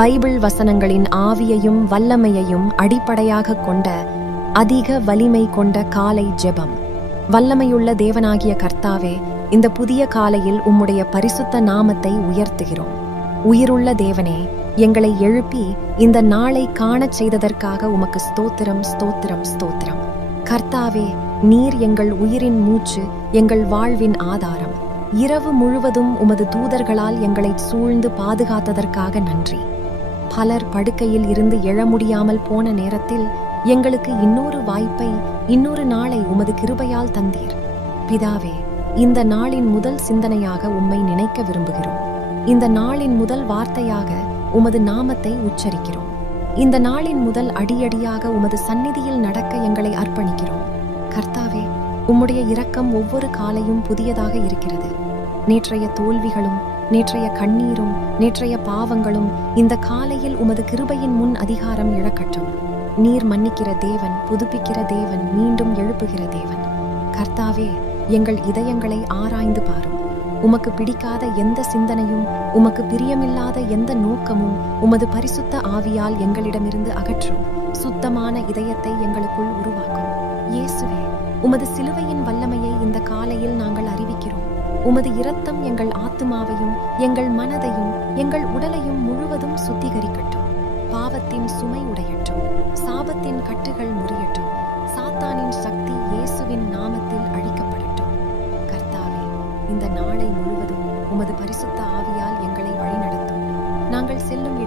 Bible வசனங்களின் ஆவியையும் வல்லமையையும் அடிப்படையாக கொண்ட அதிக வலிமை கொண்ட காலை ஜெபம். வல்லமையுள்ள தேவனாகிய கர்த்தாவே, இந்த புதிய காலையில் உம்முடைய பரிசுத்த நாமத்தை உயர்த்துகிறோம். உயிருள்ள தேவனே, எங்களை எழுப்பி இந்த நாளை காணச் செய்ததற்காக உமக்கு ஸ்தோத்திரம், ஸ்தோத்திரம், ஸ்தோத்திரம். கர்த்தாவே, நீர் எங்கள் உயிரின் மூச்சு, எங்கள் வாழ்வின் ஆதாரம். இரவு முழுவதும் உமது தூதர்களால் எங்களை சூழ்ந்து பாதுகாத்ததற்காக நன்றி. பலர் படுக்கையில் இருந்து எழ முடியாமல் போன நேரத்தில் எங்களுக்கு இன்னொரு வாய்ப்பை, இன்னொரு நாளை உமது கிருபையால் தந்தீர். பிதாவே, இந்த நாளின் முதல் சிந்தனையாக உம்மை நினைக்க விரும்புகிறோம். இந்த நாளின் முதல் வார்த்தையாக உமது நாமத்தை உச்சரிக்கிறோம். இந்த நாளின் முதல் அடியடியாக உமது சந்நிதியில் நடக்க எங்களை அர்ப்பணிக்கிறோம். கர்த்தாவே, உம்முடைய இரக்கம் ஒவ்வொரு காலையும் புதியதாக இருக்கிறது. நேற்றைய தோல்விகளும், நேற்றைய கண்ணீரும், நேற்றைய பாவங்களும் இந்த காலையில் உமது கிருபையின் முன் அதிகாரம் இழக்கட்டும். நீர் மன்னிக்கிற தேவன், புதுப்பிக்கிற தேவன், மீண்டும் எழுப்புகிற தேவன். கர்த்தாவே, எங்கள் இதயங்களை ஆராய்ந்து பாரும். உமக்கு பிடிக்காத எந்த சிந்தனையும், உமக்கு பிரியமில்லாத எந்த நோக்கமும் உமது பரிசுத்த ஆவியால் எங்களிடமிருந்து அகற்றும். சுத்தமான இதயத்தை எங்களுக்குள் உருவாக்கும். இயேசுவே, உமது சிலுவையின் வல்லமையை இந்த காலையில் நாங்கள் அறிவிக்கிறோம். உமது இரத்தம் எங்கள் ஆத்துமாவையும், எங்கள் மனதையும், எங்கள் உடலையும் முழுவதும் சுத்திகரிக்கட்டும். பாவத்தின் சுமை உடையட்டும். சாபத்தின் கட்டுகள் முறியட்டும். சாத்தானின் சக்தி இயேசுவின் நாமத்தில் அழிக்கப்படட்டும். கர்த்தாவே, இந்த நாளை முழுவதும் உமது பரிசுத்த ஆவியால் எங்களை வழிநடத்தும். நாங்கள் செல்லும்